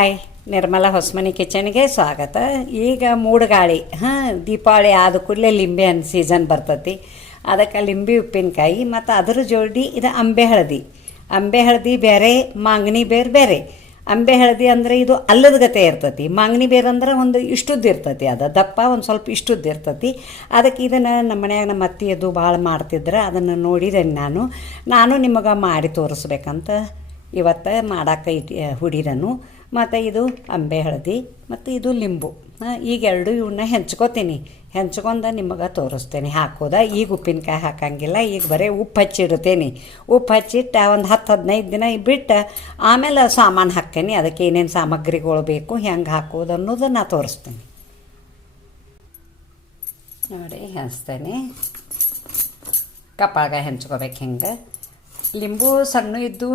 Hi, Nirmala Hosamani ಕಿಚನ್ಗೆ ಸ್ವಾಗತ. ಈಗ ಮೂಡುಗಾಳಿ, ಹಾಂ, ದೀಪಾವಳಿ ಆದ ಕೂಡಲೇ ಲಿಂಬೆ ಹಣ್ಣು ಸೀಸನ್ ಬರ್ತತಿ. ಅದಕ್ಕೆ ಲಿಂಬೆ ಉಪ್ಪಿನಕಾಯಿ ಮತ್ತು ಅದರ ಜೋಡಿ ಇದು ಅಂಬೆ ಹಳದಿ. ಅಂಬೆ ಹಳದಿ ಬೇರೆ, ಮಾಂಗನಿ ಬೇರೆ ಬೇರೆ. ಅಂಬೆ ಹಳದಿ ಅಂದರೆ ಇದು ಅಲ್ಲದ ಗತೆ ಇರ್ತತಿ. ಮಾಂಗನಿ ಬೇರೆ ಅಂದ್ರೆ ಒಂದು ಇಷ್ಟುದ್ದು ಇರ್ತತಿ. ಅದು ದಪ್ಪ ಒಂದು ಸ್ವಲ್ಪ ಇಷ್ಟುದ್ದು ಇರ್ತತಿ. ಅದಕ್ಕೆ ಇದನ್ನು ನಮ್ಮ ಮನ್ಯಾಗ ನಮ್ಮ ಅತ್ತಿಯದು ಭಾಳ ಮಾಡ್ತಿದ್ರೆ. ಅದನ್ನು ನೋಡಿದ್ದೇನೆ ನಾನು. ನಾನು ನಿಮಗೆ ಮಾಡಿ ತೋರಿಸ್ಬೇಕಂತ ಇವತ್ತು ಮಾಡಕ್ಕೆ ಇಟ್ಟು ಹುಡಿರನು. ಮತ್ತು ಇದು ಅಂಬೆ ಹಳದಿ, ಮತ್ತು ಇದು ಲಿಂಬು. ಈಗ ಎರಡು ಇವನ್ನ ಹೆಂಚ್ಕೋತೀನಿ. ಹೆಂಚ್ಕೊಂಡ ನಿಮಗೆ ತೋರಿಸ್ತೇನೆ. ಹಾಕೋದ, ಈಗ ಉಪ್ಪಿನಕಾಯಿ ಹಾಕಂಗಿಲ್ಲ, ಈಗ ಬರೀ ಉಪ್ಪು ಹಚ್ಚಿಡ್ತೇನೆ ಉಪ್ಪು ಹಚ್ಚಿಟ್ಟು ಒಂದು ಹತ್ತು ಹದಿನೈದು ದಿನ ಬಿಟ್ಟು ಆಮೇಲೆ ಸಾಮಾನು ಹಾಕ್ತೇನೆ. ಅದಕ್ಕೆ ಏನೇನು ಸಾಮಗ್ರಿಗಳು ಬೇಕು, ಹೆಂಗೆ ಹಾಕೋದು ಅನ್ನೋದು ನಾ ತೋರಿಸ್ತೇನೆ. ನೋಡಿ, ಹೆಂಚ್ತೇನೆ. ಕಪಾಳಗ ಹೆಂಚ್ಕೋಬೇಕು ಹಿಂಗೆ. ಲಿಂಬು ಸಣ್ಣ ಇದ್ದು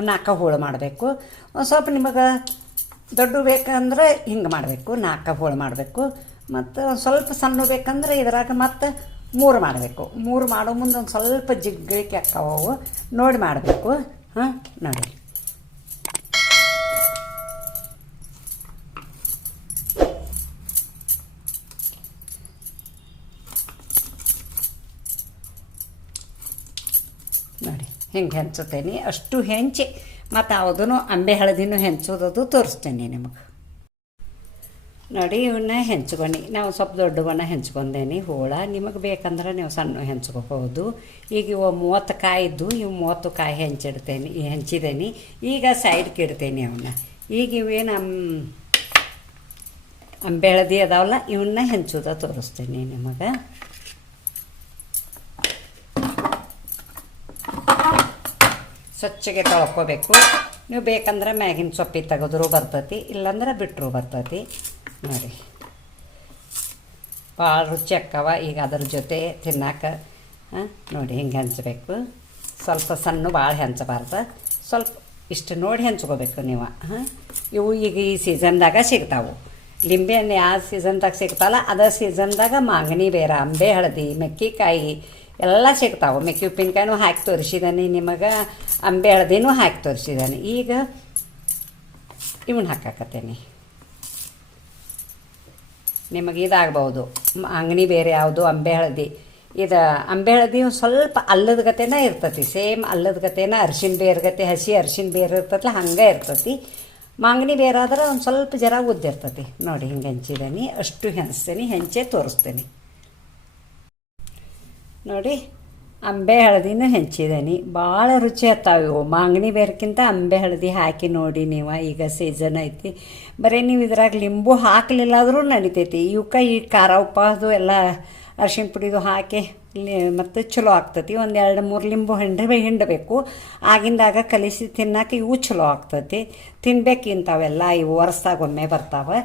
ನಾಲ್ಕು ಹೋಳು ಮಾಡಬೇಕು. ಒಂದು ಸ್ವಲ್ಪ ನಿಮಗೆ ದೊಡ್ಡ ಬೇಕಂದ್ರೆ ಹಿಂಗೆ ಮಾಡಬೇಕು ನಾಲ್ಕು ಹೋಳು ಮಾಡಬೇಕು. ಮತ್ತು ಒಂದು ಸ್ವಲ್ಪ ಸಣ್ಣ ಬೇಕಂದ್ರೆ ಇದ್ರಾಗ ಮತ್ತು ಮೂರು ಮಾಡಬೇಕು. ಮೂರು ಮಾಡೋ ಮುಂದೆ ಒಂದು ಸ್ವಲ್ಪ ಜಿಗ್ಗಳಿಕೆ ಅಕ್ಕವು ನೋಡಿ ಮಾಡಬೇಕು. ಹಾಂ, ನೋಡಿ. ಹಿಂಗೆ ಹೆಂಚುತ್ತೇನೆ. ಅಷ್ಟು ಹೆಂಚಿ ಮತ್ತು ಯಾವುದೂ ಅಂಬೆ ಹಳದಿನೂ ಹೆಂಚೋದದು ತೋರಿಸ್ತೇನೆ ನಿಮಗೆ. ನೋಡಿ ಇವನ್ನ ಹೆಂಚ್ಕೊಂಡು ನಾವು ಸ್ವಲ್ಪ ದೊಡ್ಡವನ್ನ ಹೆಂಚ್ಕೊಂಡೇನಿ. ಹೋಳ ನಿಮಗೆ ಬೇಕಂದ್ರೆ ನೀವು ಸಣ್ಣ ಹೆಂಚ್ಕೋಬಹುದು. ಈಗ ಇವು ಮೂವತ್ತು ಕಾಯಿ ಇದ್ದು ಇವು ಮೂವತ್ತು ಕಾಯಿ ಹೆಂಚಿಡ್ತೇನೆ, ಹೆಂಚಿದೇನಿ. ಈಗ ಸೈಡ್ಗೆ ಇಡ್ತೇನೆ ಅವನ್ನ ಈಗ ಇವೇನು ನಮ್ಮ ಅಂಬೆಳದಿ ಅದಾವಲ್ಲ ಇವನ್ನ ಹೆಂಚೋದ ತೋರಿಸ್ತೇನೆ ನಿಮಗೆ. ಸ್ವಚ್ಛಗೆ ತೊಳ್ಕೊಬೇಕು. ನೀವು ಬೇಕಂದ್ರೆ ಮ್ಯಾಗಿನ ಸೊಪ್ಪಿ ತೆಗೆದ್ರು ಬರ್ತೈತಿ, ಇಲ್ಲಾಂದ್ರೆ ಬಿಟ್ಟರು ಬರ್ತೈತಿ. ನೋಡಿ. ಭಾಳ ರುಚಿ ಅಕ್ಕವ, ಈಗ ಅದ್ರ ಜೊತೆ ತಿನ್ನಾಕ, ಹಾಂ? ನೋಡಿ ಹಿಂಗೆ ಹೆಂಚಬೇಕು. ಸ್ವಲ್ಪ ಸಣ್ಣ ಭಾಳ ಹೆಂಚಬಾರ್ದು. ಸ್ವಲ್ಪ ಇಷ್ಟು ನೋಡಿ ಹೆಂಚ್ಕೋಬೇಕು ನೀವು, ಹಾಂ? ಇವು ಈಗ ಈ ಸೀಸನ್ದಾಗ ಸಿಗ್ತಾವೆ. ಲಿಂಬೆ ಹಣ್ಣು ಯಾವ ಸೀಸನ್ದಾಗ ಸಿಗ್ತಾವಲ್ಲ ಅದ ಸೀಸನ್ದಾಗ ಮಾಂಗನಿ, ಬೇರೆ ಅಂಬೆ, ಹಳದಿ, ಮೆಕ್ಕಿಕಾಯಿ ಎಲ್ಲ ಸಿಗ್ತಾವೆ. ಮೆಕ್ಕಿ ಉಪ್ಪಿನಕಾಯಿನೂ ಹಾಕಿ ತೋರಿಸಿದ್ದಾನೆ ನಿಮಗೆ ಅಂಬೆ ಹಳದಿನೂ ಹಾಕಿ ತೋರಿಸಿದ್ದಾನೆ ಈಗ ಇವನ್ನ ಹಾಕಾಕತ್ತೇನೆ. ನಿಮಗೆ ಇದಾಗ್ಬೋದು. ಅಂಗನಿ ಬೇರೆ ಯಾವುದು, ಅಂಬೆ ಹಳದಿ. ಇದು ಅಂಬೆ ಹಳದಿ ಸ್ವಲ್ಪ ಅಲ್ಲದ ಗತೆನ ಇರ್ತತಿ. ಸೇಮ್ ಅಲ್ಲದ ಗತೆನ ಅರ್ಶಿನ ಬೇರೆ ಗತೆ, ಹಸಿ ಅರ್ಶಿನ ಬೇರು ಇರ್ತೈತಲ್ಲ ಹಂಗೆ ಇರ್ತತಿ. ಮಾಂಗನಿ ಬೇರಾದ್ರೆ ಒಂದು ಸ್ವಲ್ಪ ಜರ ಉದ್ದಿರ್ತತಿ. ನೋಡಿ ಹಿಂಗೆ ಹೆಂಚಿದೇನಿ. ಅಷ್ಟು ಹೆಂಚ್ತೇನೆ ಹೆಂಚೆ ತೋರಿಸ್ತೇನೆ. ನೋಡಿ, ಅಂಬೆ ಹಳದಿನೂ ಹೆಂಚಿದ್ದೀನಿ ಭಾಳ ರುಚಿ ಇವು. ಮಾಂಗನಿ ಬೇರ್ಕಿಂತ ಅಂಬೆ ಹಳದಿ ಹಾಕಿ ನೋಡಿ ನೀವು, ಈಗ ಸೀಸನ್ ಐತಿ. ಬರೀ ನೀವು ಇದ್ರಾಗ ಲಿಂಬು ಹಾಕಲಿಲ್ಲ ಆದರೂ ನಡಿತೈತಿ. ಇವಕ್ಕೆ ಈ ಖಾರ ಉಪ್ಪದು ಎಲ್ಲ ಅರ್ಶಿಣ ಪುಡಿದು ಹಾಕಿ ಮತ್ತು ಚಲೋ ಆಗ್ತತಿ. ಒಂದು ಎರಡು ಮೂರು ಲಿಂಬು ಹಿಂಡ್ರಿ ಹಿಂಡಬೇಕು. ಆಗಿಂದಾಗ ಕಲಿಸಿ ತಿನ್ನಕ್ಕೆ ಇವು ಚಲೋ ಆಗ್ತತಿ. ತಿನ್ಬೇಕು ಇಂಥವೆಲ್ಲ ಇವು ಒಮ್ಮೆ ಬರ್ತಾವೆ.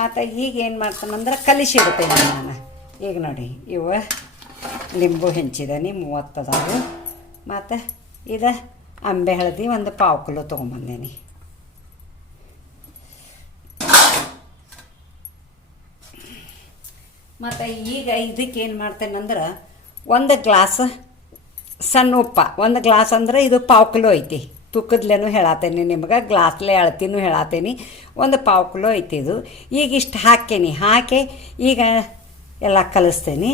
ಮತ್ತು ಈಗ ಏನು ಮಾಡ್ತಾನಂದ್ರೆ ಕಲಿಸಿಡ್ತೇನೆ ನಾನು. ಈಗ ನೋಡಿ, ಇವು ಲಿಂಬು ಹೆಂಚಿದನಿ ಮೂವತ್ತದಾವು ಮತ್ತು ಇದು ಅಂಬೆ ಹಳದಿ ಒಂದು ಪಾವು ಕಿಲೋ ತೊಗೊಂಬಂದೀನಿ. ಮತ್ತು ಈಗ ಇದಕ್ಕೆ ಏನು ಮಾಡ್ತೇನೆಂದ್ರೆ ಒಂದು ಗ್ಲಾಸ್ ಸಣ್ಣ ಉಪ್ಪ, ಒಂದು ಗ್ಲಾಸ್ ಅಂದ್ರೆ ಇದು ಪಾವು ಕಿಲೋ ಐತಿ. ತುಕ್ಕದ್ಲೇನು ಹೇಳತ್ತೇನೆ ನಿಮ್ಗೆ ಗ್ಲಾಸ್ಲೆ ಅಳತಿನೂ ಹೇಳತ್ತೇನೆ ಒಂದು ಪಾವು ಕಿಲೋ ಐತಿ ಇದು. ಈಗ ಇಷ್ಟು ಹಾಕೇನಿ, ಹಾಕಿ ಈಗ ಎಲ್ಲ ಕಲಿಸ್ತೇನೆ.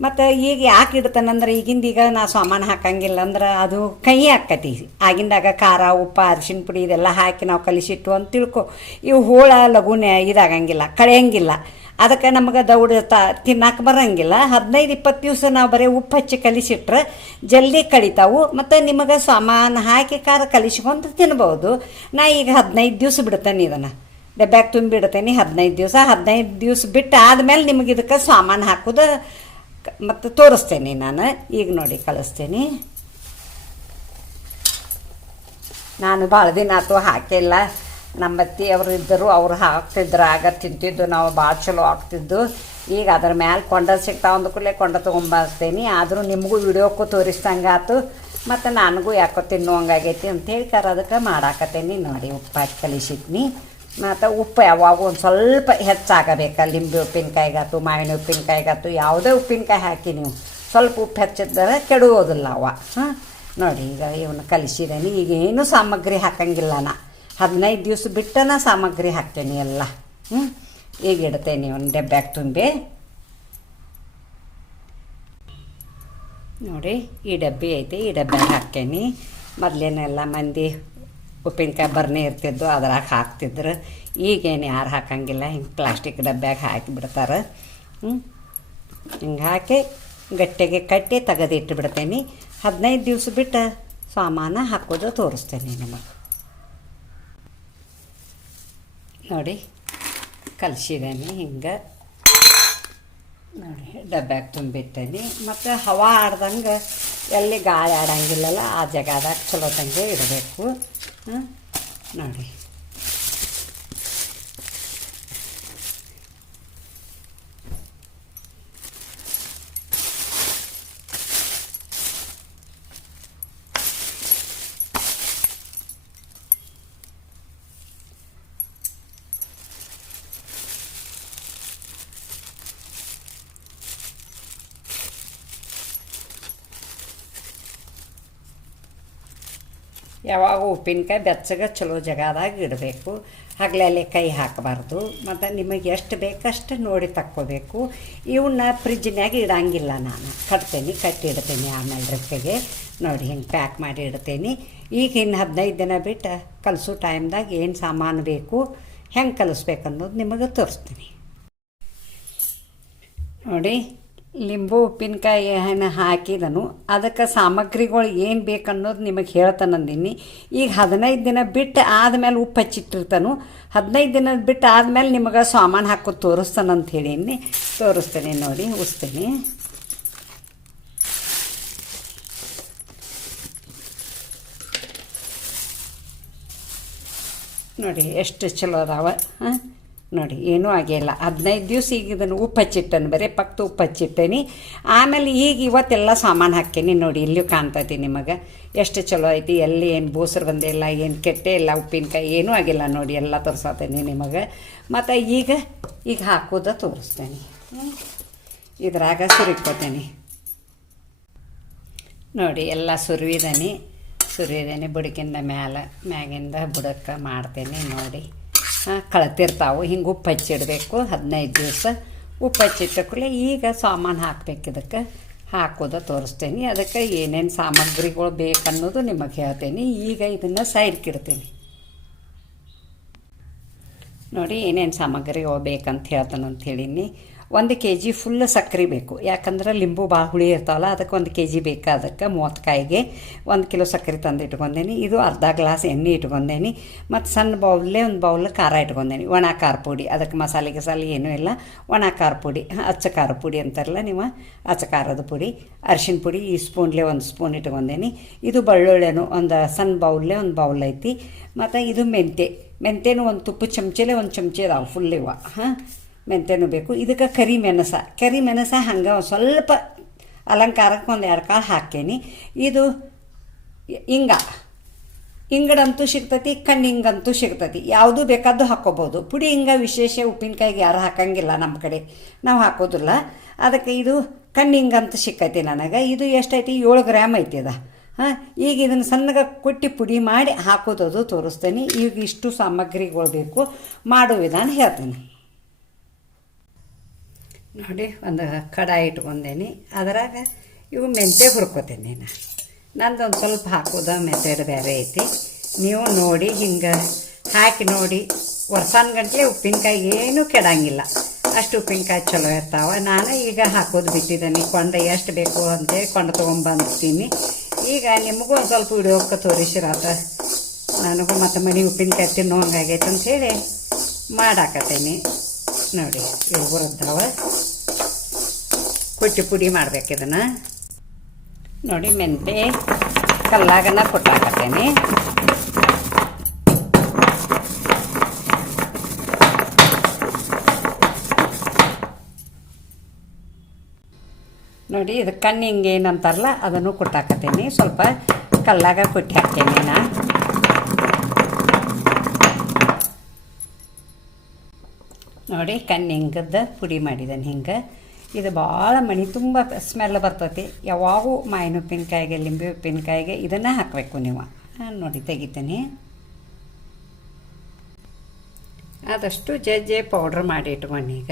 ಮತ್ತು ಈಗ ಯಾಕೆ ಇಡ್ತಾನಂದ್ರೆ ಈಗಿಂದ ಈಗ ನಾ ಸಾಮಾನು ಹಾಕಂಗಿಲ್ಲ ಅಂದ್ರೆ ಅದು ಕೈ ಆಕ್ಕತಿ ಆಗಿಂದಾಗ ಖಾರ, ಉಪ್ಪು ಅರಿಶಿನ ಪುಡಿ ಇದೆಲ್ಲ ಹಾಕಿ ನಾವು ಕಲಿಸಿಟ್ಟು ಅಂತ ತಿಳ್ಕೊ. ಇವು ಹೋಳ, ಲಘುನೆ ಇದಾಗಂಗಿಲ್ಲ, ಕಳೆಯಂಗಿಲ್ಲ. ಅದಕ್ಕೆ ನಮಗೆ ದೌಡ ತ ತಿನ್ನಕ್ಕೆ ಬರೋಂಗಿಲ್ಲ. ಹದಿನೈದು, ಇಪ್ಪತ್ತು ದಿವಸ ನಾವು ಬರೀ ಉಪ್ಪು ಹಚ್ಚಿ ಕಲಿಸಿಟ್ರೆ ಜಲ್ದಿ ಕಡಿತಾವು ಮತ್ತು ನಿಮಗೆ ಸಾಮಾನು ಹಾಕಿ ಖಾರ ಕಲಿಸ್ಕೊಂಡು ತಿನ್ಬೋದು. ನಾ ಈಗ ಹದಿನೈದು ದಿವಸ ಬಿಡ್ತೇನೆ ಇದನ್ನು. ಡಬ್ಬ್ಯಾಗ ತುಂಬಿಡ್ತೇನೆ ಹದಿನೈದು ದಿವಸ. ಹದಿನೈದು ದಿವಸ ಬಿಟ್ಟು ಆದಮೇಲೆ ನಿಮಗೆ ಇದಕ್ಕೆ ಸಾಮಾನು ಹಾಕೋದು ಮತ್ತು ತೋರಿಸ್ತೇನೆ ನಾನು. ಈಗ ನೋಡಿ, ಕಳಿಸ್ತೀನಿ. ನಾನು ಭಾಳ ದಿನ ಆತು ಹಾಕಿಲ್ಲ. ನಮ್ಮತ್ತಿ ಅವರು ಇದ್ದರು, ಅವ್ರು ಹಾಕ್ತಿದ್ರು. ಆಗ ತಿಂತಿದ್ದು, ನಾವು ಭಾಳ ಚಲೋ ಆಗ್ತಿದ್ದು ಈಗ ಅದ್ರ ಮ್ಯಾಲೆ ಕೊಂಡ ಸಿಗ್ತಾವ ಅಂದ ಕೂಡಲೇ ಕೊಂಡ ತೊಗೊಂಬರ್ತೇನೆ. ಆದರೂ ನಿಮಗೂ ವಿಡಿಯೋಕ್ಕೂ ತೋರಿಸ್ದಂಗೆ ಆತು. ಮತ್ತು ನನಗೂ ಯಾಕೋ ತಿನ್ನುವಂಗಾಗೈತಿ ಅಂತ ಕರ ಅದಕ್ಕೆ ಮಾಡಾಕತ್ತೇನಿ. ನೋಡಿ ಉಪ್ಪು ಹಾಕಿ ಕಲಿಸಿದ್ನಿ ಮತ್ತು ಉಪ್ಪು ಯಾವಾಗ ಒಂದು ಸ್ವಲ್ಪ ಹೆಚ್ಚಾಗಬೇಕು. ಲಿಂಬೆ ಉಪ್ಪಿನಕಾಯಿಗಾತು ಮಾವಿನ ಉಪ್ಪಿನಕಾಯಿಗಾತು ಯಾವುದೇ ಉಪ್ಪಿನಕಾಯಿ ಹಾಕಿ ನೀವು. ಸ್ವಲ್ಪ ಉಪ್ಪು ಹೆಚ್ಚಿದ್ರೆ ಕೆಡುವುದಿಲ್ಲ ಅವ. ಹಾಂ? ನೋಡಿ, ಈಗ ಇವನ್ನ ಕಲಿಸಿದ್ದೇನೆ ಈಗ ಏನೂ ಸಾಮಗ್ರಿ ಹಾಕಂಗಿಲ್ಲ ನಾ. ಹದಿನೈದು ದಿವಸ ಬಿಟ್ಟನ ಸಾಮಗ್ರಿ ಹಾಕ್ತೇನೆ ಎಲ್ಲ. ಹ್ಞೂ ಈಗ ಇಡ್ತೇನೆ ಇವನು ಡಬ್ಬ್ಯಾಗ ತುಂಬಿ. ನೋಡಿ, ಈ ಡಬ್ಬಿ ಐತೆ, ಈ ಡಬ್ಬ್ಯಾಗ ಹಾಕ್ತೇನೆ. ಮೊದಲೇನೆಲ್ಲ ಮಂದಿ ಉಪ್ಪಿನಕಾಯಿ ಬರ್ನೇ ಇರ್ತಿದ್ದು ಅದ್ರಾಗ ಹಾಕ್ತಿದ್ರು. ಈಗೇನು ಯಾರು ಹಾಕಂಗಿಲ್ಲ, ಹಿಂಗೆ ಪ್ಲಾಸ್ಟಿಕ್ ಡಬ್ಬ್ಯಾಗ ಹಾಕಿ ಬಿಡ್ತಾರೆ. ಹ್ಞೂ ಹಿಂಗೆ ಹಾಕಿ ಗಟ್ಟಿಗೆ ಕಟ್ಟಿ ತೆಗೆದಿಟ್ಟು ಬಿಡ್ತೇನೆ. ಹದಿನೈದು ದಿವಸ ಬಿಟ್ಟು ಸಾಮಾನು ಹಾಕೋದು ತೋರಿಸ್ತೇನೆ ನಿಮಗೆ. ನೋಡಿ ಕಲಸಿದ್ದೇನೆ ಹಿಂಗೆ. ನೋಡಿ ಡಬ್ಬ್ಯಾಗ ತುಂಬಿಟ್ಟೇನಿ. ಮತ್ತು ಹವಾ ಆಡ್ದಂಗೆ ಎಲ್ಲಿ ಗಾಳಿ ಆಡಂಗಿಲ್ಲಲ್ಲ, ಆ ಜಾಗದಾಗ ಚಲೋ ತಂಗೆ ಇಡಬೇಕು. ಹಾಂ ನೋಡಿ ಯಾವಾಗ ಉಪ್ಪಿನಕಾಯಿ ಬೆಚ್ಚಗೆ ಚಲೋ ಜಾಗದಾಗ ಇಡಬೇಕು. ಹಗಲಲ್ಲಿ ಕೈ ಹಾಕಬಾರ್ದು. ಮತ್ತು ನಿಮಗೆ ಎಷ್ಟು ಬೇಕಷ್ಟು ನೋಡಿ ತಕ್ಕೋಬೇಕು. ಇವನ್ನ ಫ್ರಿಜ್ನ್ಯಾಗ ಇಡಂಗಿಲ್ಲ ನಾನು. ಕಟ್ತೇನೆ, ಕಟ್ಟಿ ಇಡ್ತೇನೆ ಆಮೇಲೆ ರೆಪ್ಪೆಗೆ ನೋಡಿ ಹಿಂಗೆ ಪ್ಯಾಕ್ ಮಾಡಿ ಇಡ್ತೇನೆ. ಈಗ ಇನ್ನು ಹದಿನೈದು ದಿನ ಬಿಟ್ಟು ಕಲಿಸೋ ಟೈಮ್ದಾಗ ಏನು ಸಾಮಾನು ಬೇಕು, ಹೆಂಗೆ ಕಲಿಸ್ಬೇಕು ಅನ್ನೋದು ನಿಮಗೆ ತೋರಿಸ್ತೀನಿ. ನೋಡಿ ಲಿಂಬು ಉಪ್ಪಿನಕಾಯಿ ಹಣ್ಣು ಹಾಕಿದನು. ಅದಕ್ಕೆ ಸಾಮಗ್ರಿಗಳು ಏನು ಬೇಕನ್ನೋದು ನಿಮಗೆ ಹೇಳ್ತಾನಂದಿನಿ ಈಗ ಹದಿನೈದು ದಿನ ಬಿಟ್ಟು ಆದಮೇಲೆ ಉಪ್ಪು ಹಚ್ಚಿಟ್ಟಿರ್ತಾನು. ಹದಿನೈದು ದಿನ ಬಿಟ್ಟು ಆದಮೇಲೆ ನಿಮಗೆ ಸಾಮಾನು ಹಾಕೋದು ತೋರಿಸ್ತಾನಂತ ಹೇಳೀನಿ. ತೋರಿಸ್ತೇನೆ ನೋಡಿ, ಉಸ್ತೇನೆ. ನೋಡಿ, ಎಷ್ಟು ಚಲೋ ಅದಾವ. ಹಾಂ? ನೋಡಿ, ಏನೂ ಆಗಿಲ್ಲ ಹದಿನೈದು ದಿವಸ ಈಗ ಇದನ್ನು ಉಪ್ಪು ಹಚ್ಚಿಟ್ಟನು ಬರೀ ಪಕ್ಕ ಉಪ್ಪು ಹಚ್ಚಿಟ್ಟೇನಿ ಆಮೇಲೆ ಈಗ ಇವತ್ತೆಲ್ಲ ಸಾಮಾನು ಹಾಕೇನಿ ನೋಡಿ, ಇಲ್ಲಿಯೂ ಕಾಣ್ತೈತಿ ನಿಮಗೆ. ಎಷ್ಟು ಚಲೋ ಐತಿ, ಎಲ್ಲಿ ಏನು ಬೋಸರು ಬಂದಿಲ್ಲ, ಏನು ಕೆಟ್ಟೆ ಇಲ್ಲ, ಉಪ್ಪಿನಕಾಯಿ ಏನೂ ಆಗಿಲ್ಲ ನೋಡಿ, ಎಲ್ಲ ತೋರ್ಸತ್ತೇನೆ ನಿಮಗೆ. ಮತ್ತು ಈಗ ಈಗ ಹಾಕೋದ ತೋರಿಸ್ತೇನೆ. ಇದ್ರಾಗ ಸುರಿಕೋತೇನೆ ನೋಡಿ, ಎಲ್ಲ ಸುರಿದನಿ. ಸುರಿದೇನೆ, ಬುಡಕಿಂದ ಮ್ಯಾಲ, ಮ್ಯಾಗಿಂದ ಬುಡಕ್ಕೆ ಮಾಡ್ತೇನೆ ನೋಡಿ. ಕಳ್ತಿರ್ತಾವೆ. ಹಿಂಗೆ ಉಪ್ಪು ಹಚ್ಚಿಡಬೇಕು ಹದಿನೈದು ದಿವಸ. ಉಪ್ಪು ಹಚ್ಚಿಟ್ಟಕ್ಕೂಲೆ ಈಗ ಸಾಮಾನು ಹಾಕ್ಬೇಕು ಇದಕ್ಕೆ. ಹಾಕೋದ ತೋರಿಸ್ತೇನೆ. ಅದಕ್ಕೆ ಏನೇನು ಸಾಮಗ್ರಿಗಳು ಬೇಕನ್ನೋದು ನಿಮಗೆ ಹೇಳ್ತೇನೆ. ಈಗ ಇದನ್ನು ಸೈಡ್ಕಿಡ್ತೀನಿ ನೋಡಿ ಏನೇನು ಸಾಮಗ್ರಿಗಳು ಬೇಕಂತ ಹೇಳ್ತಾನಂತ ಹೇಳೀನಿ. ಒಂದು ಕೆ ಜಿ ಫುಲ್ ಸಕ್ಕರೆ ಬೇಕು. ಯಾಕಂದ್ರೆ ಲಿಂಬು ಭಾಳ ಹುಳಿ ಇರ್ತಾವಲ್ಲ, ಅದಕ್ಕೆ ಒಂದು ಕೆ ಜಿ ಬೇಕು ಅದಕ್ಕೆ ಮೂವತ್ತು ಕಾಯಿಗೆ ಒಂದು ಕಿಲೋ ಸಕ್ಕರೆ ತಂದು ಇಟ್ಕೊಂಡೇನಿ. ಇದು ಅರ್ಧ ಗ್ಲಾಸ್ ಎಣ್ಣೆ ಇಟ್ಕೊಂಡೇನಿ. ಮತ್ತು ಸಣ್ಣ ಬೌಲ್ಲೇ ಒಂದು ಬೌಲ್ ಖಾರ ಇಟ್ಕೊಂಡೇನಿ. ಒಣ ಖಾರ ಪುಡಿ. ಅದಕ್ಕೆ ಮಸಾಲೆ ಗಸಾಲೆ ಏನೂ ಇಲ್ಲ. ಒಣ ಖಾರ ಪುಡಿ ಅಚ್ಚ ಖಾರ ಪುಡಿ ಅಂತಾರಲ್ಲ ನೀವು ಅಚ್ಚ ಖಾರದ ಪುಡಿ, ಅರಿಶಿನ ಪುಡಿ, ಈ ಸ್ಪೂನ್ಲೆ ಒಂದು ಸ್ಪೂನ್ ಇಟ್ಕೊಂಡೇನಿ. ಇದು ಬೆಳ್ಳುಳ್ಳೆನು ಒಂದು ಸಣ್ಣ ಬೌಲ್ಲೇ ಒಂದು ಬೌಲ್ ಐತಿ. ಮತ್ತು ಇದು ಮೆಂತೆ ಮೆಂತೆನೂ ಒಂದು ತುಪ್ಪ ಚಮಚೆಲೆ ಒಂದು ಚಮಚೆ ಅದಾವೆ ಫುಲ್ ಇವ. ಹಾಂ? ಮೆಂತೆನೂ ಬೇಕು. ಇದಕ್ಕೆ ಕರಿ ಮೆಣಸ. ಕರಿ ಮೆಣಸ ಹಂಗೆ ಒಂದು ಸ್ವಲ್ಪ ಅಲಂಕಾರಕ್ಕೆ ಒಂದು ಎರಡು ಕಾಳು ಹಾಕೇನಿ ಇದು ಇಂಗ. ಇಂಗಡಂತೂ ಸಿಗ್ತತಿ, ಕಣ್ಣಿಂಗಂತೂ ಸಿಗ್ತತಿ. ಯಾವುದು ಬೇಕಾದ್ದು ಹಾಕ್ಕೋಬೋದು. ಪುಡಿ ಹಿಂಗ ವಿಶೇಷ ಉಪ್ಪಿನಕಾಯಿಗೆ ಯಾರು ಹಾಕಂಗಿಲ್ಲ ನಮ್ಮ ಕಡೆ. ನಾವು ಹಾಕೋದಿಲ್ಲ. ಅದಕ್ಕೆ ಇದು ಕಣ್ಣಿಂಗಂತ ಸಿಕ್ಕೈತಿ ನನಗೆ. ಇದು ಎಷ್ಟೈತಿ? ಏಳು ಗ್ರಾಮ್ ಐತಿ ಅದ. ಹಾಂ, ಈಗ ಇದನ್ನು ಸಣ್ಣಗೆ ಕೊಟ್ಟಿ ಪುಡಿ ಮಾಡಿ ಹಾಕೋದದು ತೋರಿಸ್ತೇನೆ. ಈಗ ಇಷ್ಟು ಸಾಮಗ್ರಿಗಳು ಬೇಕು. ಮಾಡೋ ವಿಧಾನ ಹೇಳ್ತೇನೆ. ನೋಡಿ, ಒಂದು ಕಡಾಯಿ ಇಟ್ಕೊಂಡೇನಿ. ಅದರಾಗ ಇವು ಮೆಂತೆ ಹುರ್ಕೋತೇನೆ ನಾನು. ನಂದು ಒಂದು ಸ್ವಲ್ಪ ಹಾಕೋದ ಮೆಥಡ್ ಬೇರೆ ಐತಿ. ನೀವು ನೋಡಿ, ಹಿಂಗೆ ಹಾಕಿ ನೋಡಿ. ವರ್ಷಾನ್ ಉಪ್ಪಿನಕಾಯಿ ಏನೂ ಕೆಡಂಗಿಲ್ಲ. ಅಷ್ಟು ಉಪ್ಪಿನಕಾಯಿ ಚಲೋ ಇರ್ತಾವೆ. ನಾನು ಈಗ ಹಾಕೋದು ಬಿಟ್ಟಿದ್ದೀನಿ ಕೊಂಡ ಎಷ್ಟು ಬೇಕು ಅಂತೇಳಿ ಕೊಂಡ ತೊಗೊಂಬಂದಿರ್ತೀನಿ ಈಗ ನಿಮಗೂ ಒಂದು ಸ್ವಲ್ಪ ವಿಡಿಯೋಕ್ಕೆ ತೋರಿಸಿರಾತ. ನನಗೂ ಮತ್ತು ಮನೆ ಉಪ್ಪಿನಕಾಯಿ ತಿನ್ನೋ ಹಂಗಾಗೈತೆ ಅಂಥೇಳಿ ಮಾಡಾಕತ್ತೀನಿ. ನೋಡಿ ಇವು ಕುಟ್ಟಿ ಪುಡಿ ಮಾಡ್ಬೇಕು ಇದನ್ನು. ನೋಡಿ ಮೆಂತೆ ಕಲ್ಲಾಗನ ಕೊಟ್ಟಾಕತ್ತೇನೆ. ನೋಡಿ ಇದು ಕಣ್ಣು ಹಿಂಗೆ ಏನಂತಾರಲ್ಲ ಅದನ್ನು ಕೊಟ್ಟಾಕತ್ತೇನೆ. ಸ್ವಲ್ಪ ಕಲ್ಲಾಗ ಕೊಟ್ಟಿ ಹಾಕ್ತೇನೆ ನಾ ನೋಡಿ ಕಣ್ಣು ಹಿಂಗದ ಪುಡಿ ಮಾಡಿದ್ದಾನೆ ಹಿಂಗೆ. ಇದು ಭಾಳ ಮಣಿ, ತುಂಬ ಸ್ಮೆಲ್ ಬರ್ತೈತಿ. ಯಾವಾಗೂ ಮಾಯಿನ ಉಪ್ಪಿನಕಾಯಿಗೆ ಲಿಂಬೆ ಉಪ್ಪಿನಕಾಯಿಗೆ ಇದನ್ನು ಹಾಕಬೇಕು ನೀವು. ನಾನು ನೋಡಿ ತೆಗಿತೀನಿ. ಆದಷ್ಟು ಜಜ್ಜೆ ಪೌಡ್ರ್ ಮಾಡಿ ಇಟ್ಕೊಂಡು ಈಗ.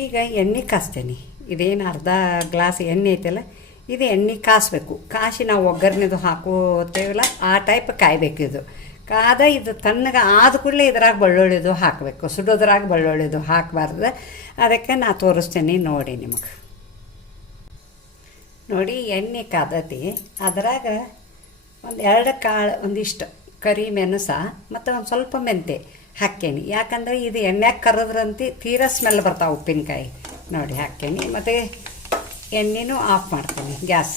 ಈಗ ಎಣ್ಣೆ ಕಾಸ್ತೀನಿ. ಇದೇನು ಅರ್ಧ ಗ್ಲಾಸ್ ಎಣ್ಣೆ ಐತಲ್ಲ, ಇದು ಎಣ್ಣೆ ಕಾಸಬೇಕು. ಕಾಸಿ ನಾವು ಒಗ್ಗರಣೆದು ಹಾಕೋತೇವಲ್ಲ ಆ ಟೈಪ್ ಕಾಯಬೇಕು ಇದು. ಕಾದ ಇದು ತಣ್ಣಗೆ ಆದ ಕೂಡಲೇ ಇದ್ರಾಗ ಬೆಳ್ಳುಳ್ಳಿದು ಹಾಕಬೇಕು. ಸುಡೋದ್ರಾಗ ಬೆಳ್ಳುಳ್ಳಿದು ಹಾಕಬಾರ್ದು. ಅದಕ್ಕೆ ನಾ ತೋರಿಸ್ತೀನಿ ನೋಡಿ ನಿಮಗೆ. ನೋಡಿ ಎಣ್ಣೆ ಕಾದತಿ. ಅದ್ರಾಗ ಒಂದು ಎರಡು ಕಾಳು ಒಂದಿಷ್ಟು ಕರಿ ಮೆಣಸ ಮತ್ತು ಒಂದು ಸ್ವಲ್ಪ ಮೆಂತೆ ಹಾಕ್ಕೇನಿ ಯಾಕಂದರೆ ಇದು ಎಣ್ಣೆಗೆ ಕರೆದ್ರಂತೆ ತೀರಾ ಸ್ಮೆಲ್ ಬರ್ತಾವೆ ಉಪ್ಪಿನಕಾಯಿ. ನೋಡಿ ಹಾಕ್ಕೇನಿ ಮತ್ತು ಎಣ್ಣೆನೂ ಆಫ್ ಮಾಡ್ತೀನಿ. ಗ್ಯಾಸ್.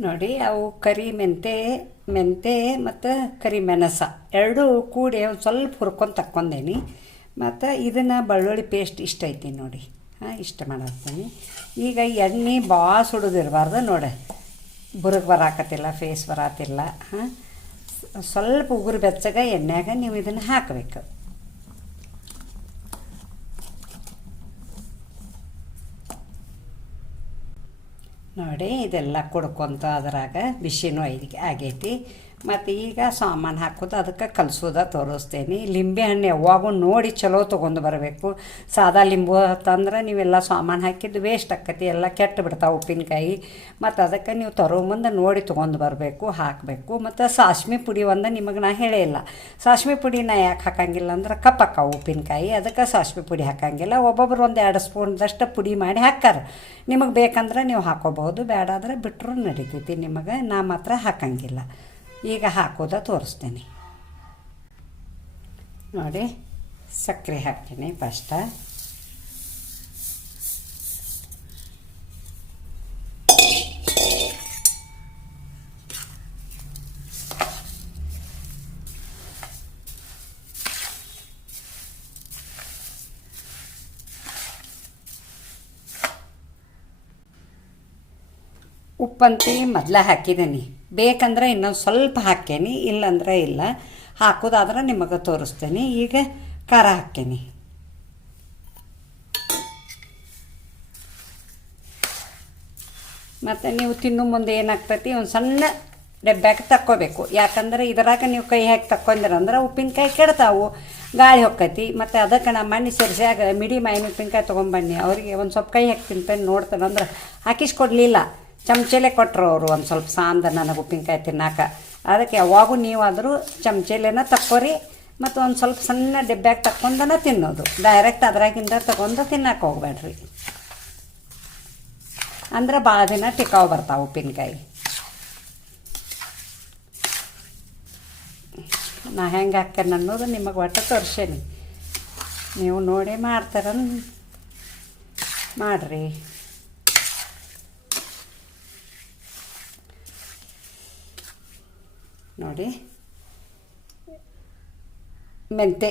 ನೋಡಿ, ಅವು ಕರಿ ಮೆಂತೆ ಮೆಂತೆ ಮತ್ತು ಕರಿ ಮೆಣಸ. ಎರಡೂ ಕೂಡಿ ಒಂದು ಸ್ವಲ್ಪ ಹುರ್ಕೊಂಡು ತಕ್ಕೊಂಡೇನಿ. ಮತ್ತು ಇದನ್ನು ಬೆಳ್ಳುಳ್ಳಿ ಪೇಸ್ಟ್ ಇಷ್ಟ ಐತಿ ನೋಡಿ. ಹಾಂ, ಇಷ್ಟ ಮಾಡತ್ತೀನಿ ಈಗ ಎಣ್ಣೆ ಭಾಳ ಸುಡೋದಿರಬಾರ್ದು ನೋಡಿ. ಬುರುಗ್ ಬರಾಕತ್ತಿಲ್ಲ ಫೇಸ್ ಬರಾತಿಲ್ಲ. ಹಾಂ ಸ್ವಲ್ಪ ಉಗುರು ಬೆಚ್ಚಗ ಎಣ್ಣೆಗೆ ನೀವು ಇದನ್ನು ಹಾಕಬೇಕು. ನೋಡಿ ಇದೆಲ್ಲ ಕೊಡ್ಕೊಂತ ಅದ್ರಾಗ ಬಿಸಿನೂ ಐದು ಆಗೈತಿ. ಮತ್ತು ಈಗ ಸಾಮಾನು ಹಾಕೋದು ಅದಕ್ಕೆ ಕಲಸೋದ ತೋರಿಸ್ತೇನೆ. ಲಿಂಬೆ ಹಣ್ಣು ಯಾವಾಗೂ ನೋಡಿ ಚಲೋ ತೊಗೊಂಡು ಬರಬೇಕು. ಸಾದಾ ಲಿಂಬು ಅಂತಂದ್ರೆ ನೀವೆಲ್ಲ ಸಾಮಾನು ಹಾಕಿದ್ದು ವೇಸ್ಟ್ ಆಕತಿ ಎಲ್ಲ ಕೆಟ್ಟು ಬಿಡ್ತಾವೆ ಉಪ್ಪಿನಕಾಯಿ. ಮತ್ತು ಅದಕ್ಕೆ ನೀವು ತರೋ ಮುಂದೆ ನೋಡಿ ತೊಗೊಂಡು ಬರಬೇಕು, ಹಾಕಬೇಕು. ಮತ್ತು ಸಾಸ್ಮಿ ಪುಡಿ ಒಂದು ನಿಮಗೆ ನಾ ಹೇಳೇ ಇಲ್ಲ. ಸಾಸ್ಮಿ ಪುಡಿ ನಾ ಯಾಕೆ ಹಾಕಂಗಿಲ್ಲ ಅಂದ್ರೆ ಕಪ್ಪಕ್ಕಾವು ಉಪ್ಪಿನಕಾಯಿ. ಅದಕ್ಕೆ ಸಾಸ್ಮಿ ಪುಡಿ ಹಾಕಂಗಿಲ್ಲ. ಒಬ್ಬೊಬ್ರು ಒಂದು ಎರಡು ಸ್ಪೂನ್ದಷ್ಟು ಪುಡಿ ಮಾಡಿ ಹಾಕ್ತಾರೆ. ನಿಮಗೆ ಬೇಕಂದ್ರೆ ನೀವು ಹಾಕೋಬಹುದು. ಬೇಡ ಆದರೆ ಬಿಟ್ಟರು ನಡಿತೈತಿ. ನಿಮಗೆ ನಾ ಮಾತ್ರ ಹಾಕಂಗಿಲ್ಲ. ಈಗ ಹಾಕೋದ ತೋರಿಸ್ತೀನಿ. ನೋಡಿ ಸಕ್ಕರೆ ಹಾಕ್ತೀನಿ ಫಸ್ಟ ಉಪ್ಪಂತಿ ಮೊದಲ ಹಾಕಿದ್ದೀನಿ. ಬೇಕಂದ್ರೆ ಇನ್ನೊಂದು ಸ್ವಲ್ಪ ಹಾಕೇನಿ ಇಲ್ಲಂದ್ರೆ ಇಲ್ಲ. ಹಾಕೋದಾದ್ರೆ ನಿಮಗೆ ತೋರಿಸ್ತೇನೆ. ಈಗ ಖಾರ ಹಾಕ್ತೀನಿ. ಮತ್ತು ನೀವು ತಿನ್ನು ಮುಂದೆ ಏನಾಗ್ತೈತಿ? ಒಂದು ಸಣ್ಣ ಡಬ್ಬ್ಯಾಗ ತಕ್ಕೋಬೇಕು. ಯಾಕಂದ್ರೆ ಇದರಾಗ ನೀವು ಕೈ ಹಾಕಿ ತಕ್ಕೊಂಡಿರಂದ್ರೆ ಉಪ್ಪಿನಕಾಯಿ ಕೆಡ್ತಾವು, ಗಾಳಿ ಹೊಕ್ಕೈತಿ. ಮತ್ತು ಅದಕ್ಕೆ ನಮ್ಮ ಮನೆ ಸೇರಿಸ್ಯಾಗ ಮಿಡಿ ಮಾಯಿನ ಉಪ್ಪಿನಕಾಯಿ ತೊಗೊಂಬನ್ನಿ ಅವರಿಗೆ ಒಂದು ಸ್ವಲ್ಪ ಕೈ ಹಾಕಿ ತಿಂತೇನೆ ನೋಡ್ತಾನಂದ್ರೆ ಹಾಕಿಸ್ಕೊಡ್ಲಿಲ್ಲ. ಚಮಚೆಲೆ ಕೊಟ್ಟರು ಅವರು ಒಂದು ಸ್ವಲ್ಪ ಸಾಂದ ನನಗೆ ಉಪ್ಪಿನಕಾಯಿ ತಿನ್ನಾಕ. ಅದಕ್ಕೆ ಯಾವಾಗೂ ನೀವಾದರೂ ಚಮಚೆಲೆನ ತಕ್ಕೋರಿ, ಮತ್ತು ಒಂದು ಸ್ವಲ್ಪ ಸಣ್ಣ ಡಿಬ್ಬ್ಯಾಗ ತಕ್ಕೊಂಡನ ತಿನ್ನೋದು. ಡೈರೆಕ್ಟ್ ಅದ್ರಾಗಿಂದ ತಗೊಂಡು ತಿನ್ನಕ್ಕೆ ಹೋಗ್ಬೇಡ್ರಿ. ಅಂದ್ರೆ ಭಾಳ ದಿನ ಟಿಕಾವು ಬರ್ತಾವೆ ಉಪ್ಪಿನಕಾಯಿ. ನಾ ಹೆಂಗೆ ಹಾಕ್ತೇನೆ ಅನ್ನೋದು ನಿಮಗೆ ಒಟ್ಟು ತೋರಿಸೇನಿ. ನೀವು ನೋಡಿ ಮಾಡ್ತಾರ ಮಾಡಿರಿ. ನೋಡಿ. ಮೆಂತೆ,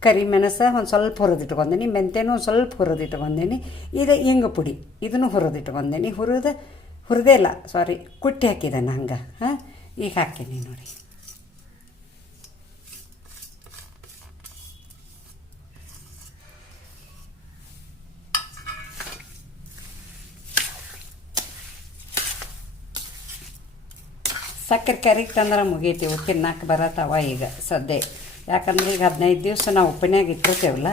ಕರಿ ಮೆಣಸ ಒಂದು ಸ್ವಲ್ಪ ಹುರಿದಿಟ್ಕೊಂಡೀನಿ ಮೆಂತೆನೂ ಒಂದು ಸ್ವಲ್ಪ ಹುರಿದಿಟ್ಕೊಂಡೀನಿ ಇದು ಇಂಗು ಪುಡಿ, ಇದನ್ನು ಹುರಿದಿಟ್ಕೊಂಡೀನಿ ಹುರಿದ, ಹುರಿದೇ ಇಲ್ಲ ಸಾರಿ ಕುಟ್ಟಿ ಹಾಕಿದ್ದಾನೆ ಹಂಗೆ, ಹಾಂ? ಈಗ ಹಾಕೀನಿ ನೋಡಿ. ಸಕ್ಕರೆ ಕರಿತಂದ್ರೆ ಮುಗೀತೀವಿ ತಿನ್ನಕ್ಕೆ ಬರತ್ತವ ಈಗ ಸದ್ಯ. ಯಾಕಂದ್ರೆ ಈಗ ಹದಿನೈದು ದಿವಸ ನಾವು ಉಪ್ಪಿನಾಗ ಇಟ್ಟಿರ್ತೇವಲ್ಲ?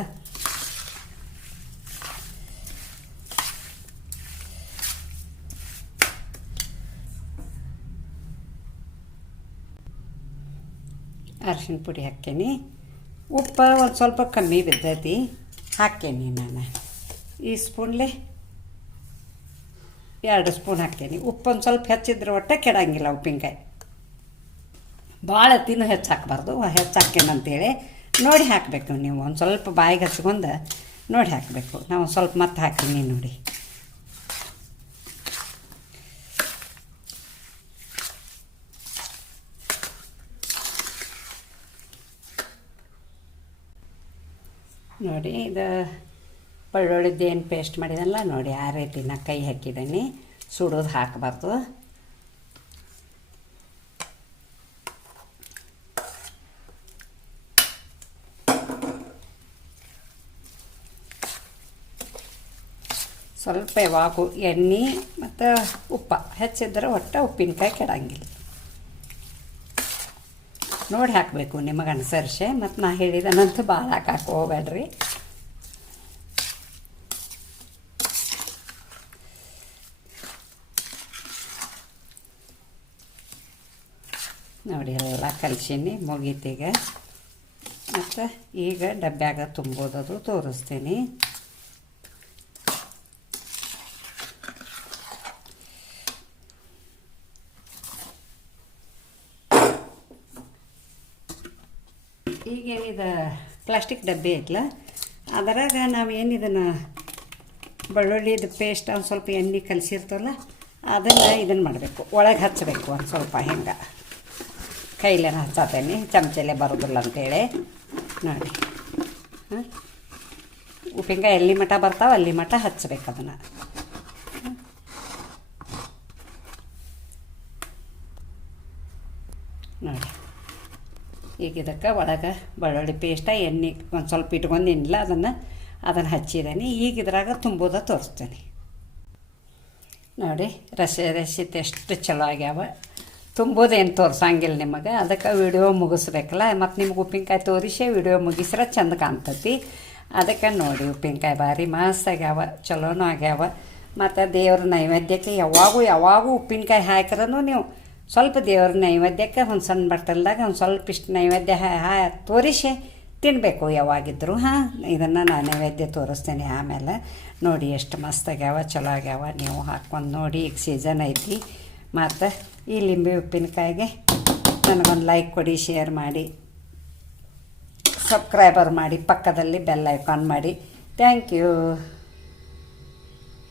ಅರಿಶಿನ ಪುಡಿ ಹಾಕೇನಿ ಉಪ್ಪು ಒಂದು ಸ್ವಲ್ಪ ಕಮ್ಮಿ ಬಿದ್ದೈತಿ. ಹಾಕೇನಿ ನಾನು. ಈ ಸ್ಪೂನ್ಲೆ ಎರಡು ಸ್ಪೂನ್ ಹಾಕ್ತೀನಿ. ಉಪ್ಪು ಒಂದು ಸ್ವಲ್ಪ ಹೆಚ್ಚಿದ್ರೆ ಒಟ್ಟೆ ಕೆಡಂಗಿಲ್ಲ ಉಪ್ಪಿನಕಾಯಿ. ಭಾಳ ತಿನ್ನು ಹೆಚ್ಚು ಹಾಕಬಾರ್ದು ಹೆಚ್ಚು ಅಂತೇಳಿ ನೋಡಿ ಹಾಕಬೇಕು ನೀವು. ಒಂದು ಸ್ವಲ್ಪ ಬಾಯಿಗೆ ಹಚ್ಕೊಂಡು ನೋಡಿ ಹಾಕಬೇಕು. ನಾವು ಸ್ವಲ್ಪ ಮತ್ತೆ ಹಾಕ್ತೀನಿ ನೋಡಿ. ನೋಡಿ, ಇದು ಬೆಳ್ಳುಳ್ಳಿದ್ದು ಏನು ಪೇಸ್ಟ್ ಮಾಡಿದಲ್ಲ ನೋಡಿ, ಆ ರೀತಿ ನಾ ಕೈ ಹಾಕಿದ್ದೀನಿ. ಸುಡೋದು ಹಾಕಬಾರ್ದು. ಸ್ವಲ್ಪ ಯಾವಾಗೂ ಎಣ್ಣೆ ಮತ್ತು ಉಪ್ಪ. ಹೆಚ್ಚಿದ್ರೆ ಒಟ್ಟು ಉಪ್ಪಿನಕಾಯಿ ಕೆಡಂಗಿಲ್ಲ. ನೋಡಿ ಹಾಕಬೇಕು ನಿಮಗೆ ಅನುಸರಿಸೆ ಮತ್ತು ನಾ ಹೇಳಿದನಂತೂ ಭಾಳ ಹಾಕಕ್ಕೆ ನೋಡಿ ಎಲ್ಲ ಕಲ್ಸೀನಿ ಮುಗೀತಿಗೆ ಮತ್ತು ಈಗ ಡಬ್ಬ್ಯಾಗ ತುಂಬೋದದು ತೋರಿಸ್ತೀನಿ. ಈಗೇನಿದೆ ಪ್ಲಾಸ್ಟಿಕ್ ಡಬ್ಬಿ ಐತಲ್ಲ ಅದರಾಗ ನಾವು ಏನಿದನ್ನು ಬೆಳ್ಳುಳ್ಳಿದು ಪೇಸ್ಟ್ ಒಂದು ಸ್ವಲ್ಪ ಎಣ್ಣೆ ಕಲಸಿರ್ತಲ್ಲ, ಅದನ್ನು ಇದನ್ನು ಮಾಡಬೇಕು. ಒಳಗೆ ಹಚ್ಚಬೇಕು ಒಂದು ಸ್ವಲ್ಪ ಹಿಂಗೆ. ಕೈಲೇನ ಹಚ್ಚತೇನೆ. ಚಮಚೆಲೆ ಬರೋದಿಲ್ಲ ಅಂತೇಳಿ. ನೋಡಿ. ಉಪ್ಪಿನಕಾಯಿ ಎಲ್ಲಿ ಮಠ ಬರ್ತಾವೆ ಅಲ್ಲಿ ಮಠ ಹಚ್ಚಬೇಕು ಅದನ್ನು. ನೋಡಿ. ಈಗ ಇದಕ್ಕೆ ಒಳಗೆ ಬೆಳ್ಳುಳ್ಳಿ ಪೇಸ್ಟ, ಎಣ್ಣೆ ಒಂದು ಸ್ವಲ್ಪ ಇಟ್ಕೊಂಡು ಇಟ್ಕೊಂಡಿನಿಲ್ಲ ಅದನ್ನು ಅದನ್ನು ಹಚ್ಚಿದ್ದೀನಿ ಈಗ ಇದ್ರಾಗ ತುಂಬೋದ ತೋರಿಸ್ತೇನೆ. ನೋಡಿ, ರಸೆ ರಸಿತ್ ಎಷ್ಟು ಚಲೋ ಆಗ್ಯಾವ. ತುಂಬೋದೇನು ತೋರ್ಸಂಗಿಲ್ಲ ನಿಮಗೆ. ಅದಕ್ಕೆ ವಿಡಿಯೋ ಮುಗಿಸ್ಬೇಕಲ್ಲ. ಮತ್ತು ನಿಮ್ಗೆ ಉಪ್ಪಿನಕಾಯಿ ತೋರಿಸಿ ವಿಡಿಯೋ ಮುಗಿಸ್ರೆ ಚಂದ ಕಾಣ್ತತಿ. ಅದಕ್ಕೆ ನೋಡಿ ಉಪ್ಪಿನಕಾಯಿ ಭಾರಿ ಮಸ್ತ್ ಆಗ್ಯಾವ, ಚಲೋನೂ ಆಗ್ಯಾವ. ಮತ್ತು ದೇವ್ರ ನೈವೇದ್ಯಕ್ಕೆ ಯಾವಾಗೂ ಯಾವಾಗೂ ಉಪ್ಪಿನಕಾಯಿ ಹಾಕಿದ್ರೂ ನೀವು ಸ್ವಲ್ಪ ದೇವ್ರ ನೈವೇದ್ಯಕ್ಕೆ ಒಂದು ಸಣ್ಣ ಬಟ್ಟಲ್ದಾಗ ಒಂದು ಸ್ವಲ್ಪ ಇಷ್ಟು ನೈವೇದ್ಯ ಹಾ ತೋರಿಸಿ ತಿನ್ನಬೇಕು ಯಾವಾಗಿದ್ದರೂ ಹಾಂ? ಇದನ್ನು ನಾನು ನೈವೇದ್ಯ ತೋರಿಸ್ತೇನೆ ಆಮೇಲೆ. ನೋಡಿ ಎಷ್ಟು ಮಸ್ತ್ ಆಗ್ಯಾವ, ಚಲೋ ಆಗ್ಯಾವ. ನೀವು ಹಾಕ್ಕೊಂಡು ನೋಡಿ, ಈಗ ಸೀಸನ್ ಐತಿ. ಮತ್ತು ಈ ಲಿಂಬೆ ಉಪ್ಪಿನಕಾಯಿಗೆ ನನಗೊಂದು ಲೈಕ್ ಕೊಡಿ ಶೇರ್ ಮಾಡಿ. ಸಬ್ಸ್ಕ್ರೈಬರ್ ಮಾಡಿ, ಪಕ್ಕದಲ್ಲಿ ಬೆಲ್ ಐಕಾನ್ ಮಾಡಿ. Thank you